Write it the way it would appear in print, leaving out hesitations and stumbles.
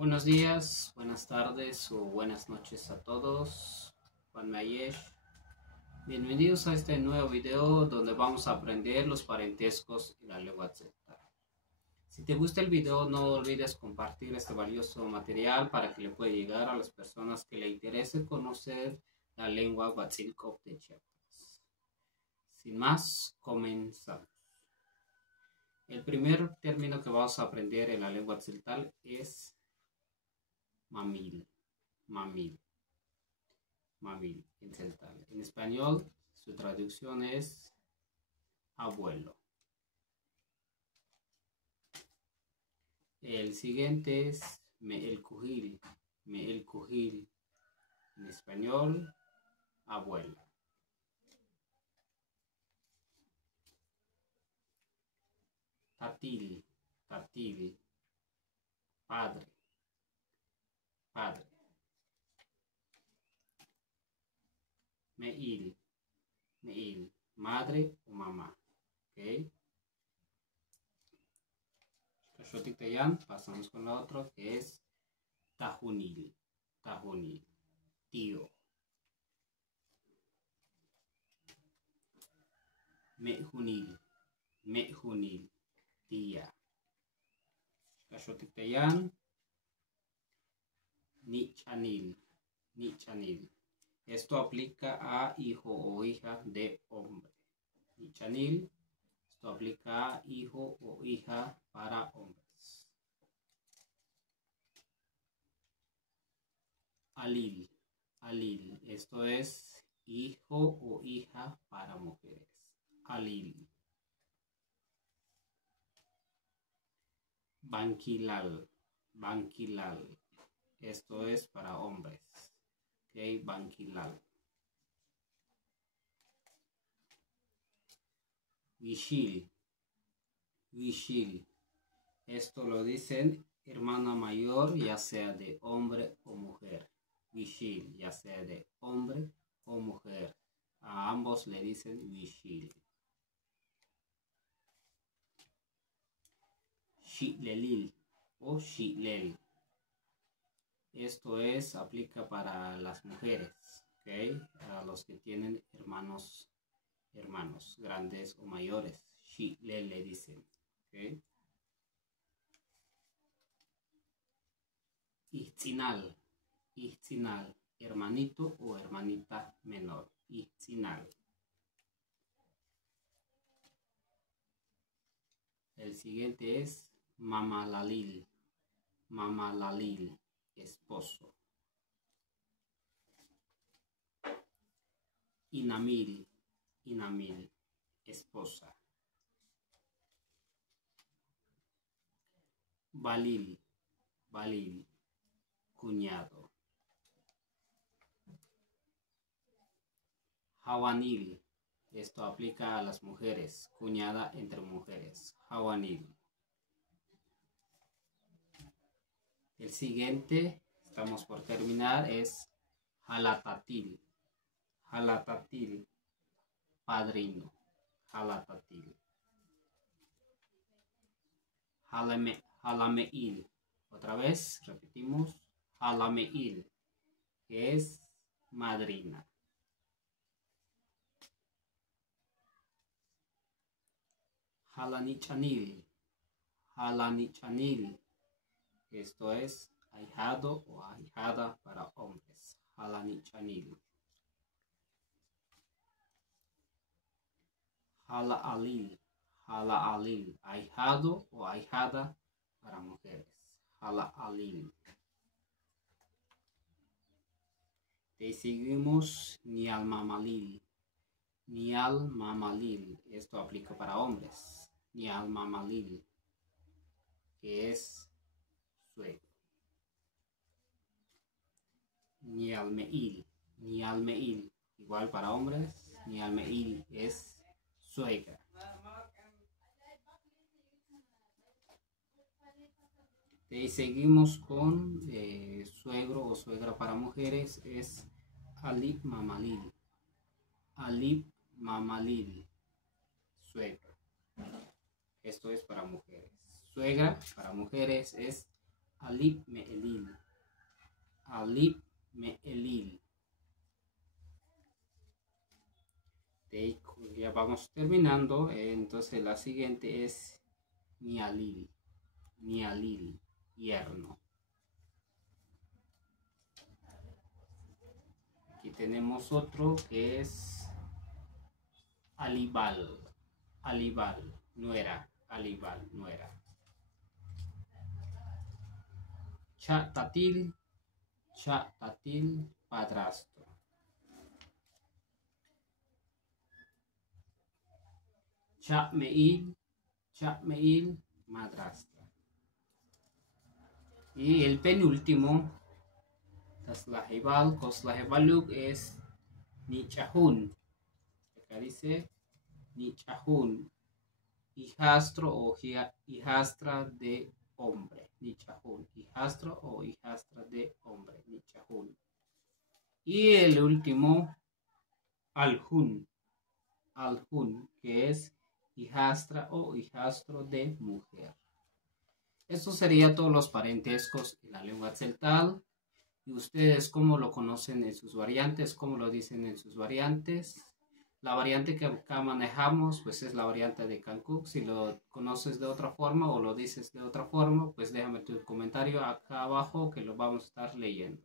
Buenos días, buenas tardes o buenas noches a todos. Juan Mayesh. Bienvenidos a este nuevo video donde vamos a aprender los parentescos y la lengua tzoltec. Si te gusta el video, no olvides compartir este valioso material para que le pueda llegar a las personas que le interese conocer la lengua Huatzilcop de Chiapas. Sin más, comenzamos. El primer término que vamos a aprender en la lengua tzoltec es mamil, mamil, mamil en celtal. En español, su traducción es abuelo. El siguiente es me'el cujil, me'el cujil. En español, abuela. Tatil, tatil, padre, padre. Me'il, me'il, madre o mamá. ¿Ok? Pasamos con la otra que es tajunil, tajunil, tío. Me'junil, me'junil, tía. Nichanil, nichanil. Esto aplica a hijo o hija de hombre. Nichanil, esto aplica a hijo o hija para hombres. Alil, alil, esto es hijo o hija para mujeres. Alil. Banquilal, banquilal, esto es para hombres. Ok, banquilal. Wishil, wishil, esto lo dicen hermana mayor, ya sea de hombre o mujer. Wishil, ya sea de hombre o mujer. A ambos le dicen wishil. Shilelil o shilel. Esto es, aplica para las mujeres, ¿ok? A los que tienen hermanos grandes o mayores. Shilel le dicen, ¿ok? Ichtzinal, ichtzinal, hermanito o hermanita menor. Ichtzinal. El siguiente es mamalalil, mamalalil, esposo. Inamil, inamil, esposa. Balil, balil, cuñado. Hawanil, esto aplica a las mujeres, cuñada entre mujeres. Hawanil. El siguiente, estamos por terminar, es halatatil. Halatatil, padrino. Halatatil. Halameil. Otra vez, repetimos. Halameil, que es madrina. Halanichanil. Halanichanil. Esto es ahijado o ahijada para hombres. Halanichanil. Halaalil. Halaalil. Ahijado o ahijada para mujeres. Halaalil. Y seguimos nialmamalil. Nialmamalil. Esto aplica para hombres. Nialmamalil, que es suegro. Nialmeil, nialmeil, igual para hombres. Nialmeil es suegra. Y seguimos con suegro o suegra para mujeres, es alip mamalil. Alip mamalil, suegra. Esto es para mujeres. Suegra para mujeres es Alip Me'elil. Alip Me'elil. Ya vamos terminando. Entonces la siguiente es Nialil. Nialil, yerno. Aquí tenemos otro que es Alibal. Alibal, nuera. Alibal, nuera. Chatatil. Chatatil, padrastro. Chapmeil. Chapmeil, madrastra. Y el penúltimo, Taslahibal, Koslahibaluk, es Nichahun. Acá dice Nichahun, hijastro o hijastra de hombre. Nichahun, hijastro o hijastra de hombre. Nichahun. Y el último, Alhun. Alhun, que es hijastra o hijastro de mujer. Esto sería todos los parentescos en la lengua tzeltal. ¿Y ustedes cómo lo conocen en sus variantes? ¿Cómo lo dicen en sus variantes? La variante que acá manejamos pues es la variante de Cancún. Si lo conoces de otra forma o lo dices de otra forma, pues déjame tu comentario acá abajo que lo vamos a estar leyendo.